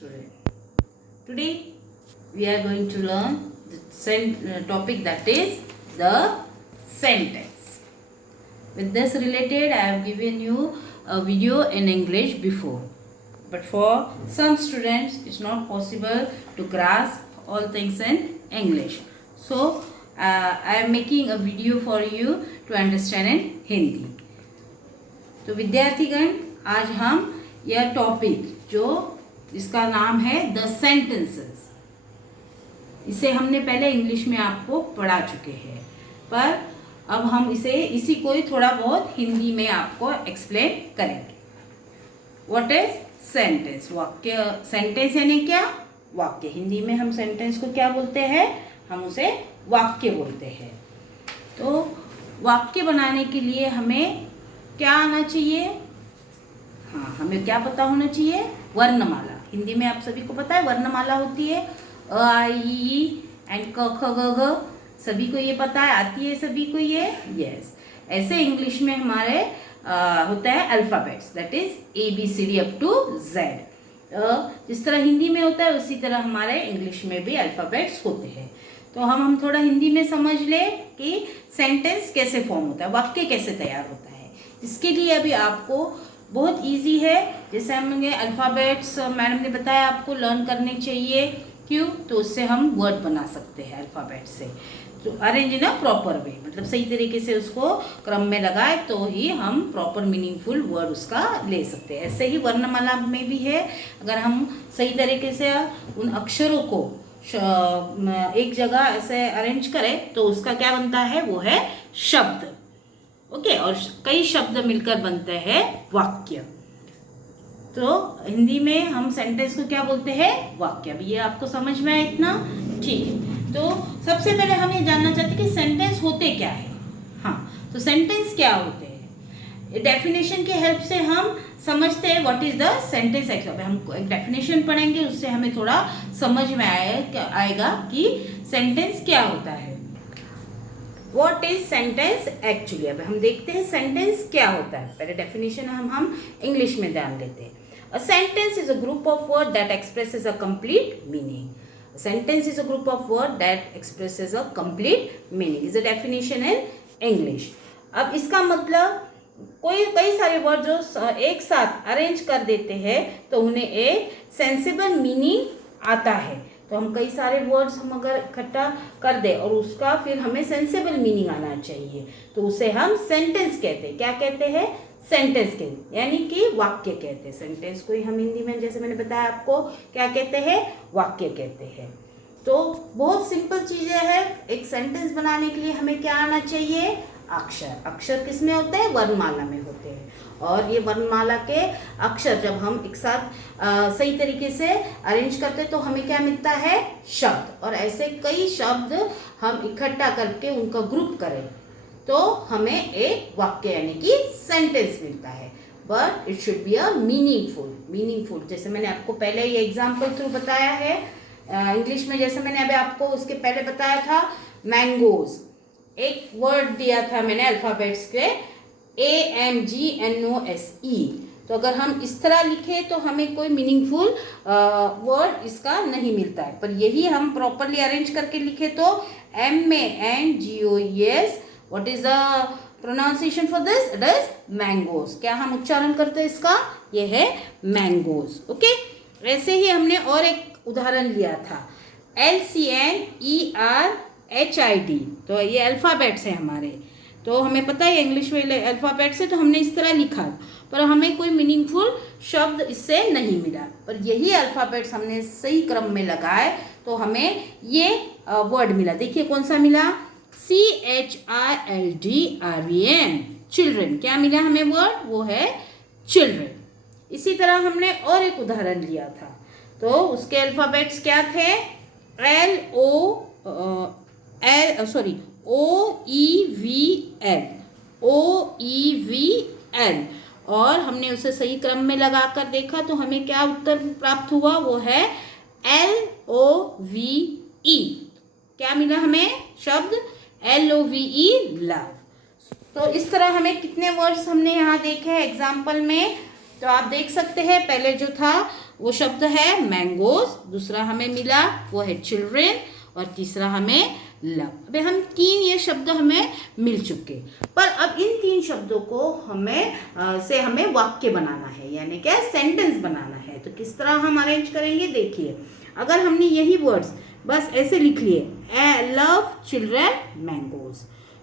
Student. Today we are going to learn the topic that is the sentence. With this related, I have given you a video in English before, but for some students it's not possible to grasp all things in English. So I am making a video for you to understand in Hindi. तो विद्यार्थीगण, आज हम यह topic जो जिसका नाम है the sentences, इसे हमने पहले इंग्लिश में आपको पढ़ा चुके हैं, पर अब हम इसी को ही थोड़ा बहुत हिंदी में आपको एक्सप्लेन करेंगे. What is sentence? वाक्य. सेंटेंस यानी क्या? वाक्य. हिंदी में हम सेंटेंस को क्या बोलते हैं? हम उसे वाक्य बोलते हैं. तो वाक्य बनाने के लिए हमें क्या आना चाहिए? हाँ, हमें क्या पता होना चाहिए? वर्णमाला. हिंदी में आप सभी को पता है वर्णमाला होती है अ आ इ ई एंड क ख ग घ. सभी को ये पता है, आती है सभी को ये. यस. ऐसे इंग्लिश में हमारे होता है alphabets, that is ABCD up to Z. जिस तरह हिंदी में होता है उसी तरह हमारे इंग्लिश में भी अल्फ़ाबेट्स होते हैं. तो हम थोड़ा हिंदी में समझ ले कि सेंटेंस कैसे फॉर्म होता है, वाक्य कैसे तैयार होता है. इसके लिए अभी आपको बहुत इजी है. जैसे हमने अल्फ़ाबेट्स मैडम ने बताया आपको लर्न करने चाहिए. क्यों? तो उससे हम वर्ड बना सकते हैं अल्फ़ाबेट से. तो arrange in a proper way, मतलब सही तरीके से उसको क्रम में लगाए तो ही हम प्रॉपर मीनिंगफुल वर्ड उसका ले सकते हैं. ऐसे ही वर्णमाला में भी है. अगर हम सही तरीके से उन अक्षरों को एक जगह ऐसे अरेंज करें तो उसका क्या बनता है? वो है शब्द. ओके. और कई शब्द मिलकर बनते हैं वाक्य. तो हिंदी में हम सेंटेंस को क्या बोलते हैं? वाक्य. अभी ये आपको समझ में आया इतना? ठीक है. तो सबसे पहले हम ये जानना चाहते हैं कि सेंटेंस होते क्या है. हाँ, तो सेंटेंस क्या होते हैं? डेफिनेशन की हेल्प से हम समझते हैं what is the sentence. Actually हम एक डेफिनेशन पढ़ेंगे, उससे हमें थोड़ा समझ में आएगा कि सेंटेंस क्या होता है. What is sentence actually? अब हम देखते हैं सेंटेंस क्या होता है. पहले डेफिनेशन हम इंग्लिश में जान लेते हैं. A sentence is a group of words that expresses a complete meaning. A sentence is a group of words that expresses a complete meaning. Is a definition in English. अब इसका मतलब कई सारे वर्ड जो एक साथ अरेंज कर देते हैं तो उन्हें एक सेंसिबल मीनिंग आता है. तो हम कई सारे वर्ड्स हम अगर इकट्ठा कर दे और उसका फिर हमें सेंसिबल मीनिंग आना चाहिए तो उसे हम सेंटेंस कहते हैं. क्या कहते हैं? सेंटेंस कहते, यानी कि वाक्य कहते हैं. सेंटेंस को ही हम हिंदी में जैसे मैंने बताया आपको क्या कहते हैं? वाक्य कहते हैं. तो बहुत सिंपल चीज़ें हैं. एक सेंटेंस बनाने के लिए हमें क्या आना चाहिए? अक्षर. अक्षर किस में होते हैं? वर्णमाला में होते हैं. और ये वर्णमाला के अक्षर जब हम एक साथ सही तरीके से अरेंज करते हैं तो हमें क्या मिलता है? शब्द. और ऐसे कई शब्द हम इकट्ठा करके उनका ग्रुप करें तो हमें एक वाक्य यानी कि सेंटेंस मिलता है. But it should be a meaningful. जैसे मैंने आपको पहले ये एग्जाम्पल थ्रू बताया है इंग्लिश में. जैसे मैंने अभी आपको उसके पहले बताया था मैंगोज. एक वर्ड दिया था मैंने अल्फ़ाबेट्स के AMGNOSE. तो अगर हम इस तरह लिखें तो हमें कोई मीनिंगफुल वर्ड इसका नहीं मिलता है. पर यही हम प्रॉपरली अरेंज करके लिखे तो MANGOES. What is the pronunciation for this? It is mangoes. क्या हम उच्चारण करते हैं इसका? ये है मैंगोज. ओके. ऐसे ही हमने और एक उदाहरण लिया था LCNERHID. तो ये अल्फ़ाबेट्स हैं हमारे. तो हमें पता है इंग्लिश में अल्फ़ाबेट्स है तो हमने इस तरह लिखा पर हमें कोई मीनिंगफुल शब्द इससे नहीं मिला. पर यही अल्फ़ाबेट्स हमने सही क्रम में लगाए तो हमें ये वर्ड मिला. देखिए कौन सा मिला? CHILDREN. चिल्ड्रन. क्या मिला हमें वर्ड? वो है चिल्ड्रन. इसी तरह हमने और एक उदाहरण लिया था तो उसके अल्फ़ाबेट्स क्या थे? OEVL. और हमने उसे सही क्रम में लगाकर देखा तो हमें क्या उत्तर प्राप्त हुआ? वो है LOVE. क्या मिला हमें शब्द? LOVE, love. तो इस तरह हमें कितने वर्ड्स हमने यहाँ देखे हैं एग्जाम्पल में. तो आप देख सकते हैं पहले जो था वो शब्द है मैंगोज, दूसरा हमें मिला वो है चिल्ड्रेन, और तीसरा हमें लव। अबे हम तीन ये शब्द हमें मिल चुके, पर अब इन तीन शब्दों को हमें वाक्य बनाना है, यानी क्या सेंटेंस बनाना है। तो किस तरह हम अरेंज करेंगे देखिए। अगर हमने यही वर्ड्स बस ऐसे लिख लिए, लव चिल्ड्रन मैंगोज,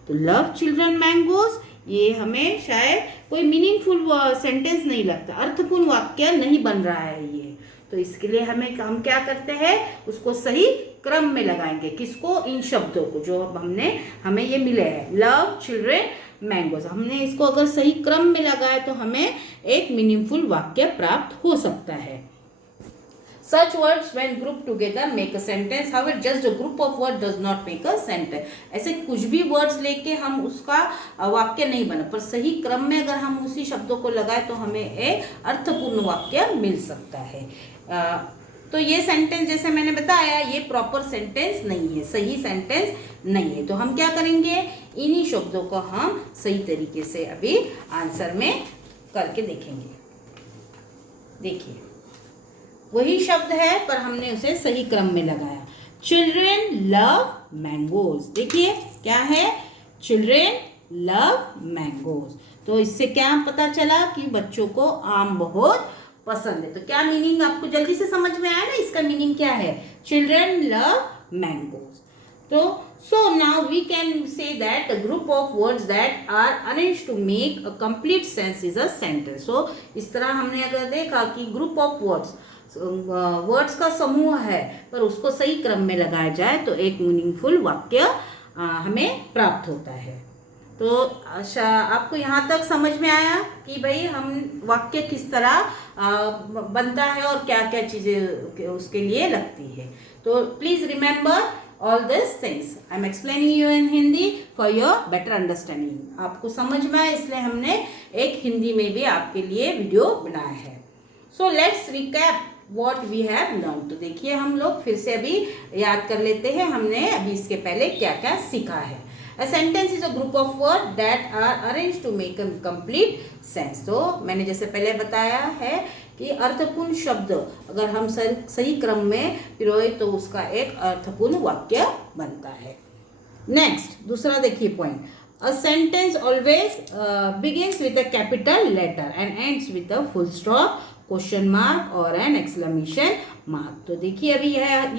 तो लव चिल्ड्रन मैंगोज ये हमें शायद कोई मीनिंगफुल सेंटेंस नहीं लगता, अर्थपूर्ण वाक्य नहीं बन रहा है ये। तो इसके लिए हम क्या करते हैं, उसको सही क्रम में लगाएंगे। किसको? इन शब्दों को जो हमें ये मिले हैं, लव चिल्ड्रन मैंगोज। हमने इसको अगर सही क्रम में लगाए तो हमें एक मीनिंगफुल वाक्य प्राप्त हो सकता है। Such words when grouped together make a sentence. However, just a group of words does not make a sentence. ऐसे कुछ भी वर्ड्स लेके हम उसका वाक्य नहीं बना, पर सही क्रम में अगर हम उसी शब्दों को लगाए तो हमें एक अर्थपूर्ण वाक्य मिल सकता है। तो ये सेंटेंस जैसे मैंने बताया ये प्रॉपर सेंटेंस नहीं है, सही सेंटेंस नहीं है। तो हम क्या करेंगे, इन्हीं शब्दों को हम सही तरीके से अभी आंसर में करके देखेंगे। देखिए वही शब्द है पर हमने उसे सही क्रम में लगाया। चिल्ड्रेन लव मैंगोज, देखिए क्या है, चिल्ड्रेन लव मैंगोज। तो इससे क्या पता चला कि बच्चों को आम बहुत पसंद है। तो क्या मीनिंग आपको जल्दी से समझ में आया ना, इसका मीनिंग क्या है, चिल्ड्रेन लव मैंगोज। तो so now we can say that the group of words that are arranged to make a complete sense is a sentence. So इस तरह हमने अगर देखा कि group of वर्ड्स का समूह है पर उसको सही क्रम में लगाया जाए तो एक मीनिंगफुल वाक्य हमें प्राप्त होता है। तो आपको यहाँ तक समझ में आया कि भाई हम वाक्य किस तरह बनता है और क्या क्या चीज़ें उसके लिए लगती है। तो please remember all these things. I am explaining you in Hindi for your better understanding. आपको समझ में आए इसलिए हमने एक हिंदी में भी आपके लिए वीडियो बनाया है। So let's recap what we have learned. तो देखिए हम लोग फिर से अभी याद कर लेते हैं हमने अभी इसके पहले क्या क्या सीखा है। A sentence is a group of words that are arranged to make a complete sense. तो मैंने जैसे पहले बताया है कि अर्थपूर्ण शब्द अगर हम सही क्रम में पिरोए तो उसका एक अर्थपूर्ण वाक्य बनता है। नेक्स्ट दूसरा देखिए point, a sentence always begins with a capital letter and ends with a full stop, question mark और एन एक्सक्लेमेशन मार्क। तो देखिए अभी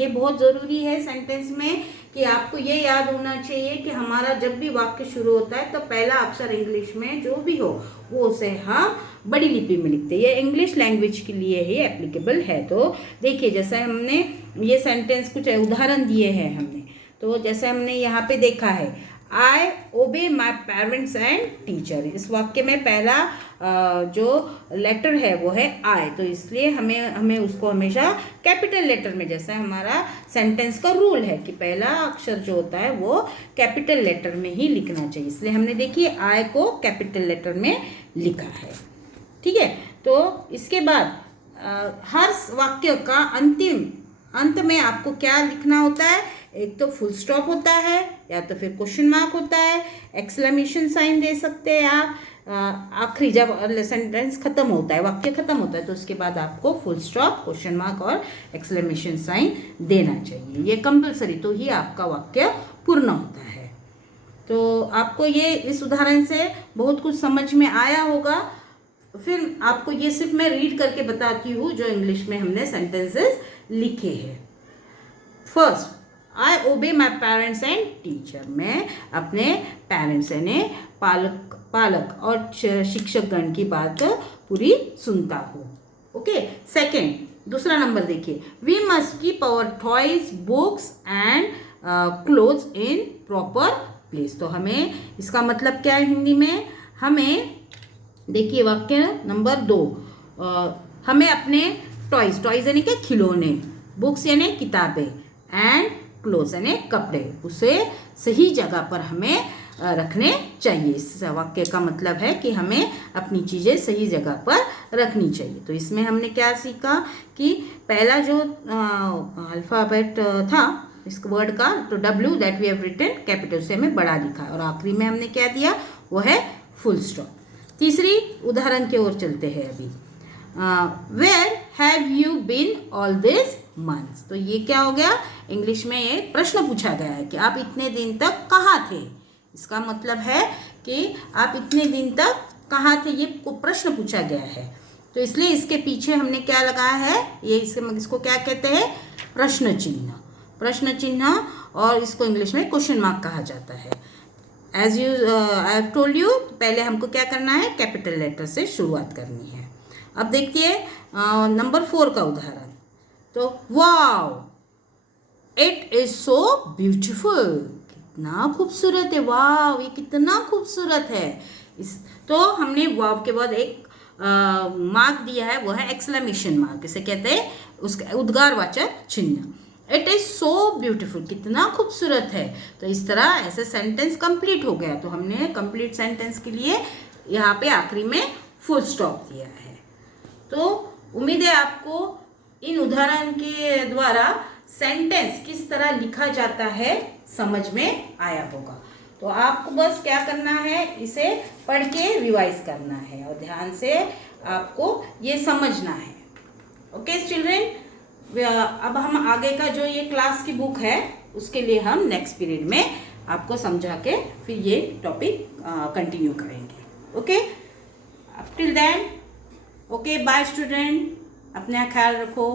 ये बहुत ज़रूरी है सेंटेंस में कि आपको ये याद होना चाहिए कि हमारा जब भी वाक्य शुरू होता है तो पहला अक्षर इंग्लिश में जो भी हो वो उसे हम बड़ी लिपि में लिखते हैं। ये इंग्लिश लैंग्वेज के लिए ही एप्लीकेबल है। तो देखिए जैसे हमने ये सेंटेंस कुछ उदाहरण दिए हैं हमने, तो जैसे हमने यहाँ पे देखा है आई ओबे माई पेरेंट्स एंड टीचर। इस वाक्य में पहला जो लेटर है वो है आई, तो इसलिए हमें उसको हमेशा कैपिटल लेटर में, जैसे हमारा सेंटेंस का रूल है कि पहला अक्षर जो होता है वो कैपिटल लेटर में ही लिखना चाहिए, इसलिए हमने देखिए आई को कैपिटल लेटर में लिखा है। ठीक है, तो इसके बाद हर वाक्य का अंत में आपको क्या लिखना होता है, एक तो फुल स्टॉप होता है या तो फिर क्वेश्चन मार्क होता है, एक्सक्लेमेशन साइन दे सकते हैं आप। आखिरी जब सेंटेंस खत्म होता है, वाक्य खत्म होता है, तो उसके बाद आपको फुल स्टॉप, क्वेश्चन मार्क और एक्सक्लेमेशन साइन देना चाहिए। ये कंपलसरी, तो ही आपका वाक्य पूर्ण होता है। तो आपको ये इस उदाहरण से बहुत कुछ समझ में आया होगा। फिर आपको ये सिर्फ मैं रीड करके बताती हूँ जो इंग्लिश में हमने सेंटेंसेस लिखे हैं। फर्स्ट, आई ओबे माई पेरेंट्स एंड टीचर। मैं अपने पेरेंट्स यानी पालक और शिक्षकगण की बात पूरी सुनता हूँ। ओके, सेकेंड, दूसरा नंबर देखिए, we must keep our toys, books and clothes in proper place. तो हमें इसका मतलब क्या है हिंदी में, हमें देखिए वाक्य नंबर 2, हमें अपने टॉयज यानी कि खिलौने, बुक्स यानी किताबें एंड क्लोथ्स यानी कपड़े, उसे सही जगह पर हमें रखने चाहिए। इस वाक्य का मतलब है कि हमें अपनी चीज़ें सही जगह पर रखनी चाहिए। तो इसमें हमने क्या सीखा कि पहला जो अल्फ़ाबेट था इस वर्ड का, तो W that we have written capital से हमें बड़ा लिखा है, और आखिरी में हमने क्या दिया, वो है फुल स्टॉप। तीसरी उदाहरण की ओर चलते हैं अभी। Where have you been all this months. तो ये क्या हो गया, इंग्लिश में ये प्रश्न पूछा गया है कि आप इतने दिन तक कहाँ थे। इसका मतलब है कि आप इतने दिन तक कहाँ थे, ये प्रश्न पूछा गया है। तो इसलिए इसके पीछे हमने क्या लगाया है, ये इसको क्या कहते हैं, प्रश्न चिन्ह। प्रश्न चिन्ह, और इसको इंग्लिश में क्वेश्चन मार्क कहा जाता है। As you I have told you, पहले हमको क्या करना है, कैपिटल लेटर से शुरुआत करनी है। अब देखिए नंबर 4 का उदाहरण। तो wow it is so beautiful, कितना खूबसूरत है, वाव ये कितना खूबसूरत है। तो हमने वाव के बाद एक मार्क दिया है, वो है एक्सक्लेमेशन मार्क, इसे कहते हैं उसका उद्गारवाचक चिन्ह। इट इज सो ब्यूटीफुल, कितना खूबसूरत है। तो इस तरह ऐसे सेंटेंस कंप्लीट हो गया। तो हमने कंप्लीट सेंटेंस के लिए यहाँ पे आखिरी में फुल स्टॉप दिया है। तो उम्मीद है आपको इन उदाहरण के द्वारा सेंटेंस किस तरह लिखा जाता है समझ में आया होगा। तो आपको बस क्या करना है, इसे पढ़ के रिवाइज करना है और ध्यान से आपको ये समझना है। ओके चिल्ड्रेन, अब हम आगे का जो ये क्लास की बुक है उसके लिए हम नेक्स्ट पीरियड में आपको समझा के फिर ये टॉपिक कंटिन्यू करेंगे। Okay, till then okay bye student, अपना ख्याल रखो।